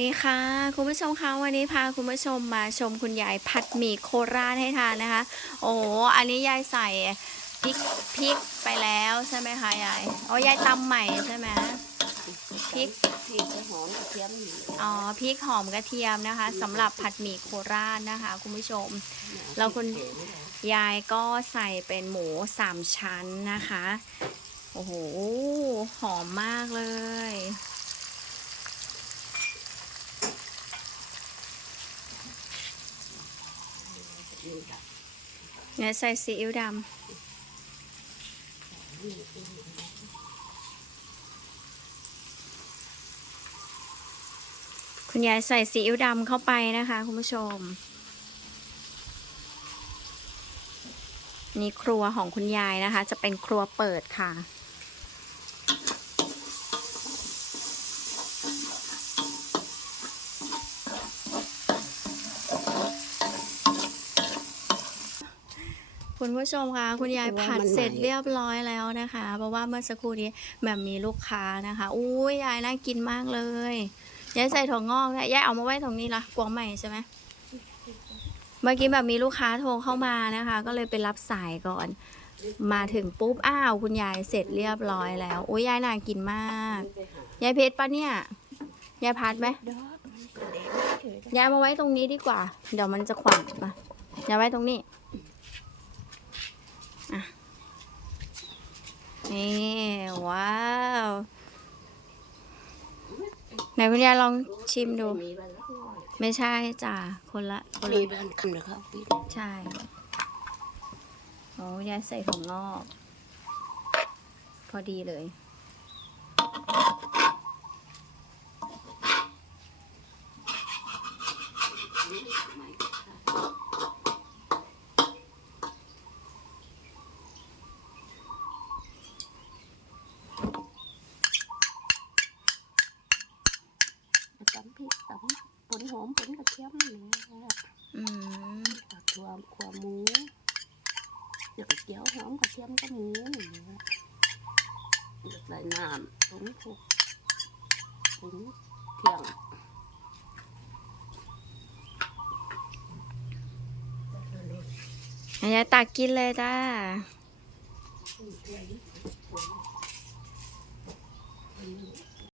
นี่ค่ะ คุณผู้ชมคะวันนี้พาคุณผู้ชมมาชมคุณยายผัดหมี่โคราชให้ทานนะคะ โอ้อันนี้ยายใส่พริกพริกไปแล้วใช่ไหมคะยายโอ้ยายตำใหม่ใช่ไหมพริกพริกหอมกระเทียมอ๋อพริกหอมกระเทียมนะคะสำหรับผัดหมี่โคราชนะคะ คุณผู้ชมแล้วคุณยายก็ใส่เป็นหมูสามชั้นนะคะ โอ้โหหอมมากเลย เนี่ยใส่ซีอิ๊วดำ คุณยายใส่ซีอิ๊วดำเข้าไปนะคะ คุณผู้ชม นี่ครัวของคุณยายนะคะ จะเป็นครัวเปิดค่ะ คุณผู้ชมคะคุณยายผัดเสร็จเรียบร้อยแล้วนะคะ เพราะว่าเมื่อสักครู่นี้แบบมีลูกค้านะคะอุ้ยยายน่ากินมากเลยยายใส่ถั่วงอกนะยายเอามาไว้ตรงนี้ละกวางใหม่ใช่ไหมเมื่อกี้แบบมีลูกค้าโทรเข้ามานะคะ ก็เลยไปรับสายก่อน มาถึงปุ๊บอ้าวคุณยายเสร็จเรียบร้อยแล้วอุ้ยยายน่ากินมากยายเพชรปะเนี่ยยายพัดไหมดอกมันกระเด็นเฉยย้ายมาไว้ตรงนี้ดีกว่า เดี๋ยวมันจะขวางมาย้ายไว้ตรงนี้ อะ นี่ว้าว ไหนคุณยายลองชิมดู มีบันลักน้อยไม่ใช่จ้ะคนละคนมีละบันคำเดียวครับพี่ใช่โอ้ยายใส่ถั่วงอก พอดีเลยตำพริกตำปนห อมปนกระเทียมนี่แหละอืมตักตัวขวาหมูเดี๋ยวก็เจียวหอมกระเทียมกับหมูนี่แหละใส่น้ำผงผูกผงเที่ยงยายตักกินเลยจ้า